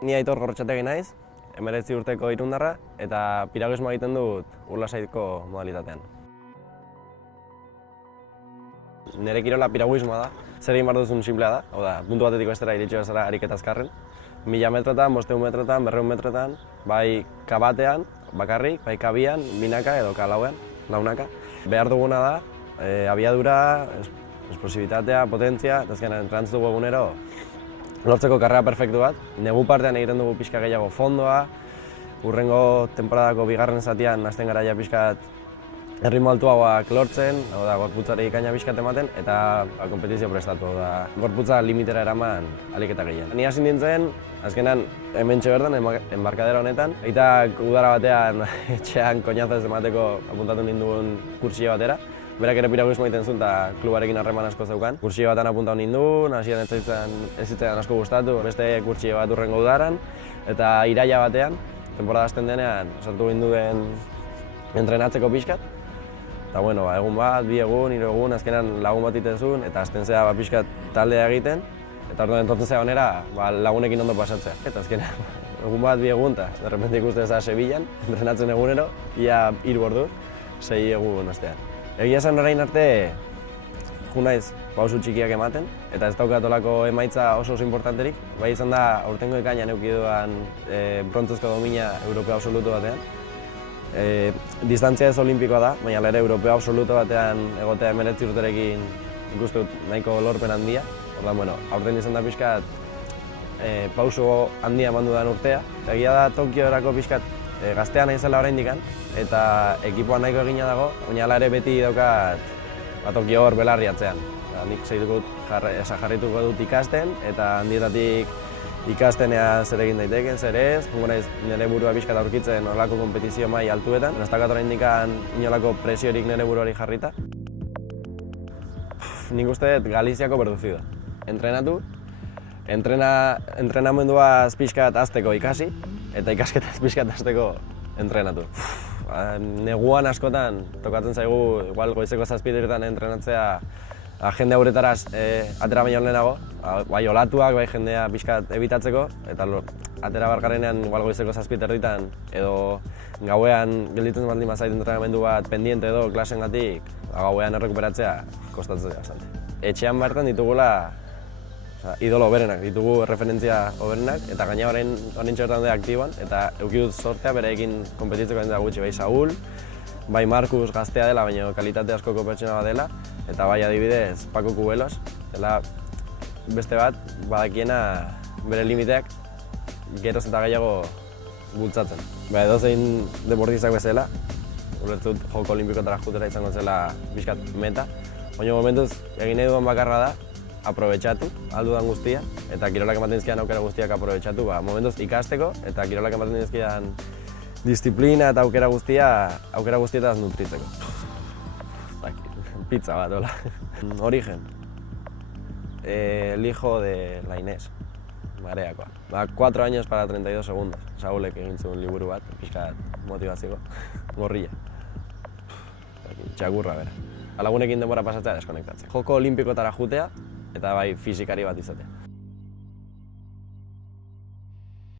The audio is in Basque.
Ni Aitor Gorrotxategi naiz, 19 urteko irundarra, eta piraguismoa egiten dut ur-lasaiko modalitatean. Nire kirola piraguismoa da, zer egin behar duzun simplea da, hau da, puntu batetik bestera iritsi bezala ariketa azkarren. 1000 metrotan, 500 metrotan, 200 metrotan, bai kabatean, bakarrik, bai kabian, binaka edo kalauean, launaka. Behar duguna da, abiadura, esplosibitatea, potentzia, eta azkenean entrantz dugu egunero, lortzeko karrera perfektu bat. Negu partean egiten dugu pixka gehiago fondoa, hurrengo temporadako bigarren zatian hasten gara ja pixkat erritmo altuagoak lortzen, hau da, gorputzari ikaina pixkat ematen, eta konpetizio prestatu, da, gorputza limitera eraman ahalik eta gehien. Ni hasi nintzen, azkenan hementxe bertan, enbarkadera honetan, eta udara batean etxean koñazaz emateko apuntatu ninduen kurtsio batera. Berak ere piraguismo egiten zuen eta klubarekin harreman asko zeukan. Kurtsio batan apuntatu ninduen, hasieran ez zitzaidan asko gustatu, beste kurtsio bat hurrengo udaran, eta iraila batean, temporada hasten denean, sartu ginduen entrenatzeko pixkat. Eta bueno, egun bat, 2 egun, 3 egun, azkenan lagun bat iten zuen, eta hasten zea pixkat taldea egiten, eta orduan entortzen zea onera lagunekin ondo pasatzea. Eta azkenan, egun bat, 2 egun, eta derrepente ikusten zea Sevillan, entrenatzen egunero, ia 3 ordu, 6 egun ostean. Egia esan orain arte, jo naiz pausu txikiak ematen, eta ez daukat olako emaitza oso importanterik. Bai izan da, aurtengo ekainan eduki dudan brontzezko domina europeo absolutu batean. Distantzia ez olimpikoa da, baina ere europeo absolutu batean egotea 19 urterekin ikusten dut nahiko lorpen handia. Orduan, bueno, aurten izan da pixkat pauso handia eman dudan urtea. Egia da Tokiorako pixkat gaztean naizela oraindik, eta ekipoa nahiko egina dago, baina hala ere beti daukat Tokio hor belarri atzean. Nik jarrituko dut ikasten, eta handietatik ikastenea zer egin daiteken, zer ez, naiz nire burua pixkat aurkitzen horrelako konpetizio maila altuetan. Ez daukat oraindik inolako presiorik nire buruari jarrita. Nik uste dut Galiziako berduzido. Entrenatu, entrenamenduaz pixkat azteko ikasi, eta ikasketaz pixkat azteko entrenatu. Neguan askotan tokatzen zaigu, igual goizeko 7:00 entrenatzea jende hauretara atera baino lehenago, bai olatuak, bai jendea pixkat ebitatzeko, eta atera barkarenean igual goizeko 7:30 edo gauean gelditzen baldin bazait entrenamendu bat pendiente edo klasengatik, gauean errekuperatzea kostatzen bastante. Etxean bertan ditugula idolo hoberenak, ditugu referentzia hoberenak, eta gaina orain txertan da aktiboan, eta eduki dut sortea bereekin konpetitzeko da gutxi, bai Saul, bai Markus gaztea dela, baina kalitate askoko pertsona bat dela, eta bai adibidez Paco Cubelos, dela beste bat, badakiena bere limiteak geroz eta gehiago bultzatzen. Edozein deportistak bezala, ulertzut joko olimpikotara jutera izango zela pixkat meta, baina momentuz egin nahi duan bakarra da, aprobetxatu aldudan guztia, eta kirolak ematen dizkidan aukera guztiak aprobetxatu, momentuz ikasteko, eta kirolak ematen dizkidan disiplina eta aukera guztietaz nutritzeko. Pizza bat, hola. Origen. El hijo de la Inés, Mareakoa. 4 años para 32 segundos. Saulek egin zuen liburu bat, pixkat motibatzeko. Gorrilla. Txakurra, bera. Lagunekin denbora pasatzea deskonektatzea. Joko olimpikotara jutea, eta bai fisikari bat izatea.